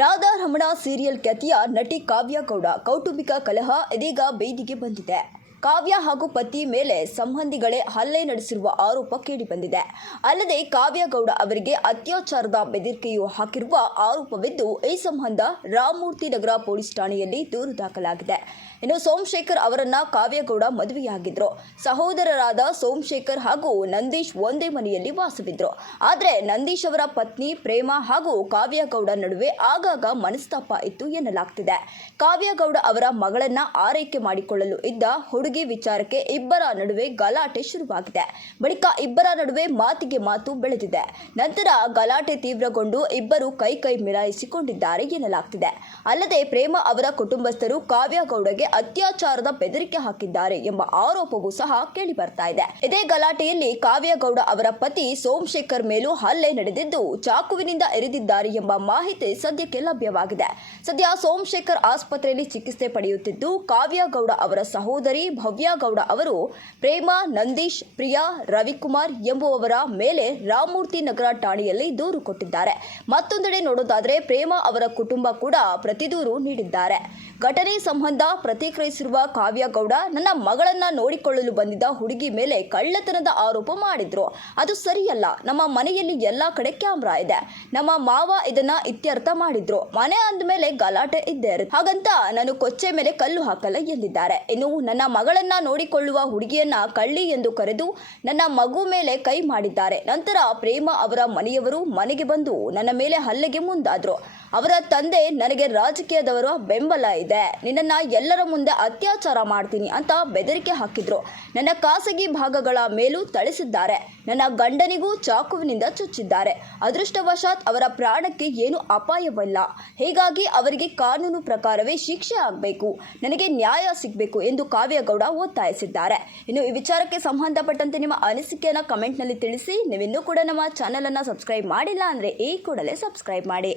Radha Ramana serial ಖ್ಯಾತಿಯ ನಟಿ ಕಾವ್ಯ ಗೌಡ ಕೌಟುಂಬಿಕ ಕಲಹ ಇದೀಗ ಬೇದಿಗೆ ಬಂದಿದೆ. ಕಾವ್ಯ ಹಾಗೂ ಪತಿ ಮೇಲೆ ಸಂಬಂಧಿಗಳೇ ಹಲ್ಲೆ ನಡೆಸಿರುವ ಆರೋಪ ಕೇಳಿಬಂದಿದೆ. ಅಲ್ಲದೆ ಕಾವ್ಯ ಗೌಡ ಅವರಿಗೆ ಅತ್ಯಾಚಾರದ ಬೆದರಿಕೆಯೂ ಹಾಕಿರುವ ಆರೋಪವಿದ್ದು, ಈ ಸಂಬಂಧ ರಾಮಮೂರ್ತಿ ನಗರ ಪೊಲೀಸ್ ಠಾಣೆಯಲ್ಲಿ ದೂರು ದಾಖಲಾಗಿದೆ. ಇನ್ನು ಸೋಮಶೇಖರ್ ಅವರನ್ನ ಕಾವ್ಯಗೌಡ ಮದುವೆಯಾಗಿದ್ರು. ಸಹೋದರರಾದ ಸೋಮಶೇಖರ್ ಹಾಗೂ ನಂದೀಶ್ ಒಂದೇ ಮನೆಯಲ್ಲಿ ವಾಸವಿದ್ರು. ಆದರೆ ನಂದೀಶ್ ಅವರ ಪತ್ನಿ ಪ್ರೇಮ ಹಾಗೂ ಕಾವ್ಯಗೌಡ ನಡುವೆ ಆಗಾಗ ಮನಸ್ತಾಪ ಇತ್ತು ಎನ್ನಲಾಗ್ತಿದೆ. ಕಾವ್ಯಗೌಡ ಅವರ ಮಗಳನ್ನ ಆರೈಕೆ ಮಾಡಿಕೊಳ್ಳಲು ಇದ್ದ ಹುಡುಗಿ ವಿಚಾರಕ್ಕೆ ಇಬ್ಬರ ನಡುವೆ ಗಲಾಟೆ ಶುರುವಾಗಿದೆ. ಬಳಿಕ ಇಬ್ಬರ ನಡುವೆ ಮಾತಿಗೆ ಮಾತು ಬೆಳೆದಿದೆ. ನಂತರ ಗಲಾಟೆ ತೀವ್ರಗೊಂಡು ಇಬ್ಬರು ಕೈ ಮಿಲಾಯಿಸಿಕೊಂಡಿದ್ದಾರೆ ಎನ್ನಲಾಗ್ತಿದೆ. ಅಲ್ಲದೆ ಪ್ರೇಮ ಅವರ ಕುಟುಂಬಸ್ಥರು ಕಾವ್ಯಗೌಡಗೆ ಅತ್ಯಾಚಾರದ ಬೆದರಿಕೆ ಹಾಕಿದ್ದಾರೆ ಎಂಬ ಆರೋಪವೂ ಸಹ ಕೇಳಿ ಬರ್ತಾ ಇದೆ. ಇದೇ ಗಲಾಟೆಯಲ್ಲಿ ಕಾವ್ಯಗೌಡ ಅವರ ಪತಿ ಸೋಮಶೇಖರ್ ಮೇಲೂ ಹಲ್ಲೆ ನಡೆದಿದ್ದು, ಚಾಕುವಿನಿಂದ ಇರಿದಿದ್ದಾರೆ ಎಂಬ ಮಾಹಿತಿ ಸದ್ಯಕ್ಕೆ ಲಭ್ಯವಾಗಿದೆ. ಸದ್ಯ ಸೋಮಶೇಖರ್ ಆಸ್ಪತ್ರೆಯಲ್ಲಿ ಚಿಕಿತ್ಸೆ ಪಡೆಯುತ್ತಿದ್ದು, ಕಾವ್ಯಗೌಡ ಅವರ ಸಹೋದರಿ ಭವ್ಯಗೌಡ ಅವರು ಪ್ರೇಮ, ನಂದೀಶ್, ಪ್ರಿಯಾ, ರವಿಕುಮಾರ್ ಎಂಬುವವರ ಮೇಲೆ ರಾಮಮೂರ್ತಿ ನಗರ ಠಾಣೆಯಲ್ಲಿ ದೂರು ಕೊಟ್ಟಿದ್ದಾರೆ. ಮತ್ತೊಂದೆಡೆ ನೋಡೋದಾದ್ರೆ ಪ್ರೇಮ ಅವರ ಕುಟುಂಬ ಕೂಡ ಪ್ರತಿದೂರು ನೀಡಿದ್ದಾರೆ. ಘಟನೆ ಸಂಬಂಧ ಪ್ರತಿಕ್ರಿಯಿಸಿರುವ ಕಾವ್ಯಗೌಡ, ನನ್ನ ಮಗಳನ್ನ ನೋಡಿಕೊಳ್ಳಲು ಬಂದಿದ್ದ ಹುಡುಗಿ ಮೇಲೆ ಕಳ್ಳತನದ ಆರೋಪ ಮಾಡಿದ್ರು. ಅದು ಸರಿಯಲ್ಲ. ನಮ್ಮ ಮನೆಯಲ್ಲಿ ಎಲ್ಲಾ ಕಡೆ ಕ್ಯಾಮೆರಾ ಇದೆ. ನಮ್ಮ ಮಾವ ಇದನ್ನ ಇತ್ಯರ್ಥ ಮಾಡಿದ್ರು. ಮನೆ ಅಂದಮೇಲೆ ಗಲಾಟೆ ಇದ್ದೇ ಇರುತ್ತೆ. ಹಾಗಂತ ನಾನು ಕೊಚ್ಚೆ ಮೇಲೆ ಕಲ್ಲು ಹಾಕಲ್ಲ ಎಂದಿದ್ದಾರೆ. ಇನ್ನು ನನ್ನ ಮಗಳನ್ನ ನೋಡಿಕೊಳ್ಳುವ ಹುಡುಗಿಯನ್ನ ಕಳ್ಳಿ ಎಂದು ಕರೆದು ನನ್ನ ಮಗು ಮೇಲೆ ಕೈ ಮಾಡಿದ್ದಾರೆ. ನಂತರ ಪ್ರೇಮ ಅವರ ಮನೆಯವರು ಮನೆಗೆ ಬಂದು ನನ್ನ ಮೇಲೆ ಹಲ್ಲೆಗೆ ಮುಂದಾದ್ರು. ಅವರ ತಂದೆ, ನನಗೆ ರಾಜಕೀಯದವರ ಬೆಂಬಲ ಇದೆ, ನಿನ್ನನ್ನ ಎಲ್ಲರ ಮುಂದೆ ಅತ್ಯಾಚಾರ ಮಾಡ್ತೀನಿ ಅಂತ ಬೆದರಿಕೆ ಹಾಕಿದ್ರು. ನನ್ನ ಖಾಸಗಿ ಭಾಗಗಳ ಮೇಲೂ ಥಳಿಸಿದ್ದಾರೆ. ನನ್ನ ಗಂಡನಿಗೂ ಚಾಕುವಿನಿಂದ ಚುಚ್ಚಿದ್ದಾರೆ. ಅದೃಷ್ಟವಶಾತ್ ಅವರ ಪ್ರಾಣಕ್ಕೆ ಏನು ಅಪಾಯವಿಲ್ಲ. ಹೀಗಾಗಿ ಅವರಿಗೆ ಕಾನೂನು ಪ್ರಕಾರವೇ ಶಿಕ್ಷೆ ಆಗಬೇಕು, ನನಗೆ ನ್ಯಾಯ ಸಿಗಬೇಕು ಎಂದು ಕಾವ್ಯಗೌಡ ಒತ್ತಾಯಿಸಿದ್ದಾರೆ. ಇನ್ನು ಈ ವಿಚಾರಕ್ಕೆ ಸಂಬಂಧಪಟ್ಟಂತೆ ನಿಮ್ಮ ಅನಿಸಿಕೆಯನ್ನು ಕಮೆಂಟ್ನಲ್ಲಿ ತಿಳಿಸಿ. ನೀವಿನ್ನೂ ಕೂಡ ನಮ್ಮ ಚಾನಲ್ ಅನ್ನು ಸಬ್ಸ್ಕ್ರೈಬ್ ಮಾಡಿಲ್ಲ ಅಂದರೆ ಈ ಕೂಡಲೇ ಸಬ್ಸ್ಕ್ರೈಬ್ ಮಾಡಿ.